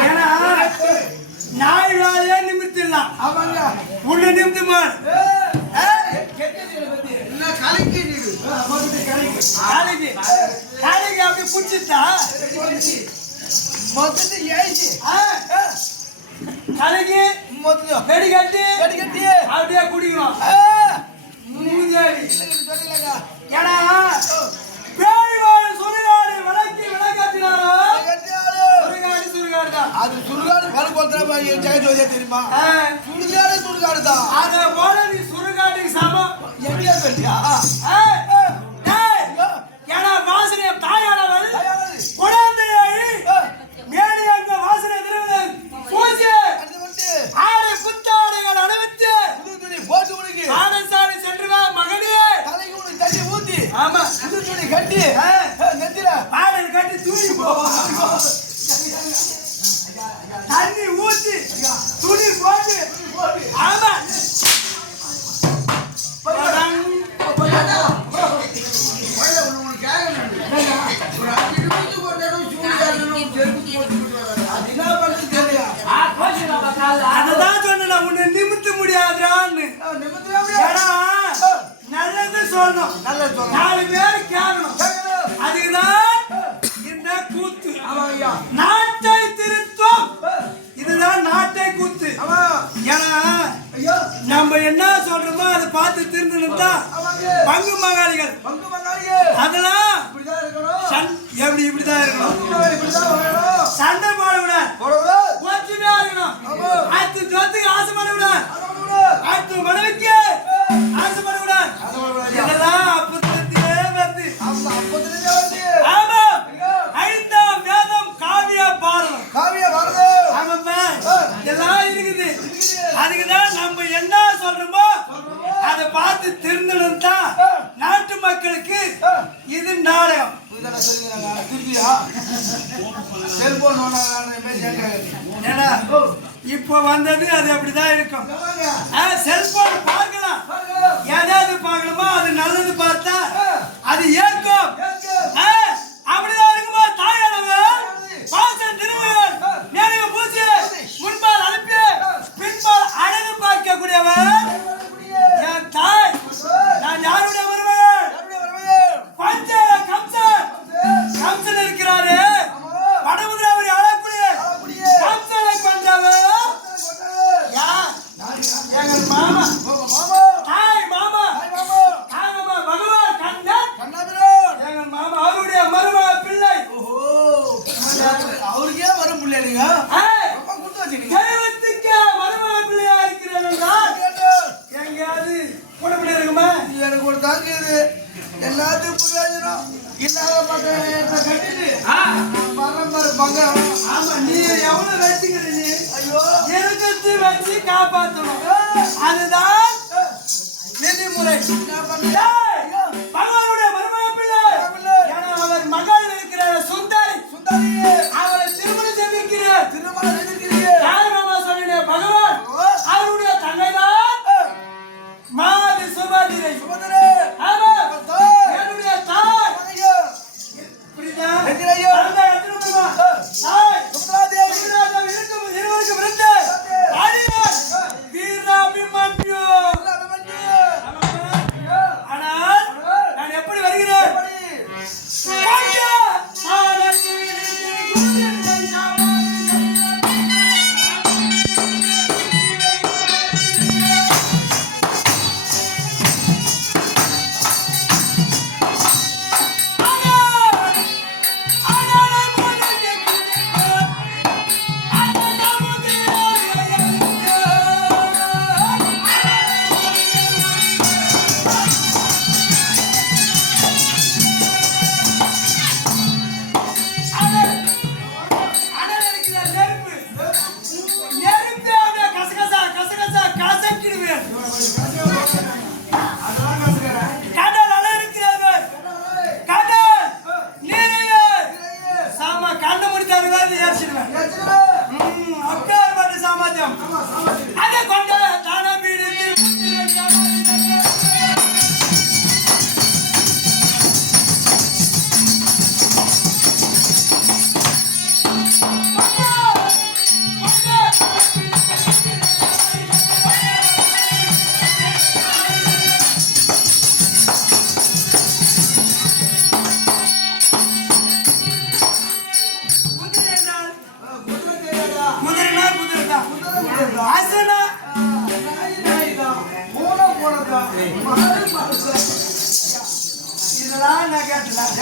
ஏன்னா நாயிலாலே நிமித்திடலாம் அவங்க உள்ள நிமித்தமா காலைக்கு அப்படி பிடிச்சிட்டா? மொத்தத்து ஏழு காலைக்கு மொத்தம் வெடி கட்டி வெடி கட்டி. அப்படியே குடிக்கணும். மூஞ்சாடி ஏடா சுடுகாடுதான் அது சுடுகாடு பல கொத்தரமா ஜெகஜோதியா தெரியுமா? சுடுகாடு சுடுகாடுதான் அதை போல நீ சுடுகாட்டுக்கு சமம். எப்படியா சொல்லியா நம்ம என்ன சொல்றோமோ அதை பார்த்து திருந்தணும் தான் பங்கு மகாளிகள். அதெல்லாம் எப்படி இப்படிதான் இருக்கணும்? சண்டை போடக்கூடாது. ஒற்றுமையா இருக்கணும். அடுத்து ஜோத்துக்கு ஆசை பண்ணக்கூடாது அடுத்து மனைவிக்கு பார்த்து திருந்தணும் தான் நாட்டு மக்களுக்கு இது நாடகம். இப்போ வந்தது அது அப்படிதான் இருக்கும். செல்போன் பார்க்கலாம். ஏதாவது பார்க்கணுமா? அது நல்லது பார்த்தா அது ஏற்கும். இல்லாத பக்கம் பரம்பரை பங்கம் ஆமா நீ எவ்வளவு வச்சுக்கிற நீ? ஐயோ. எனக்கு வச்சு காப்பாத்தணும்? அதுதான் விதிமுறை பகவானுடைய மருமக பிள்ளை ஏன்னா அவர் மகள் இருக்கிற சுந்தரி. சுந்தரி அவளை திருமணம் செய்திருக்கிறார். திருமணம் செய்திருக்கிறீர். ராஜராமா சொல்லின பகவான். அவருடைய தங்கை தான் மாதி சுபதிரை சுபதிரை ರಂಜಿನಯ್ಯ ஆசனா? போன போனதா? இதெல்லாம் நான் கேட்டலாம்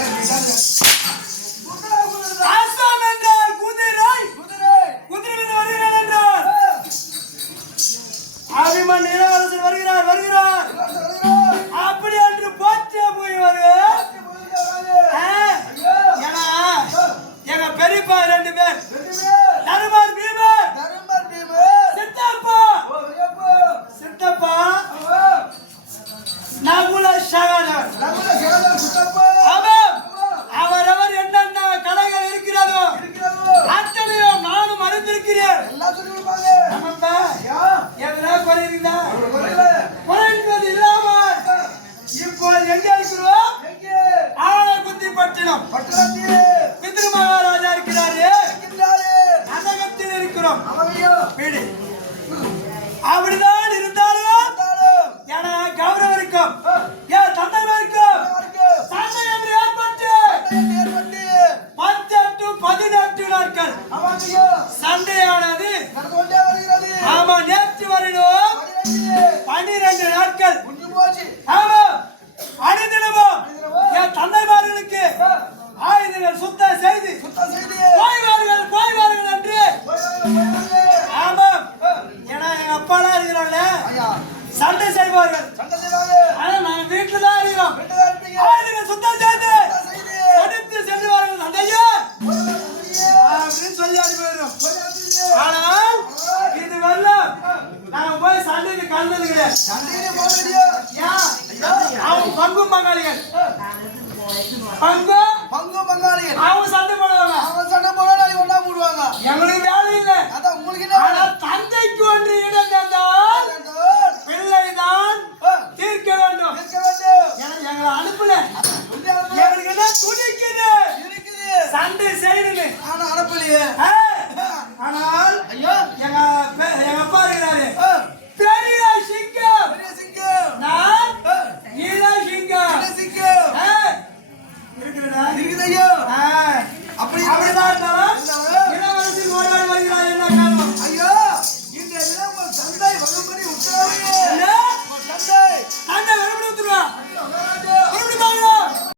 அனுப்புன. எனக்கு என்ன துணிக்குது? சண்டை செய்யணும். ஆனா அனுப்பலையே.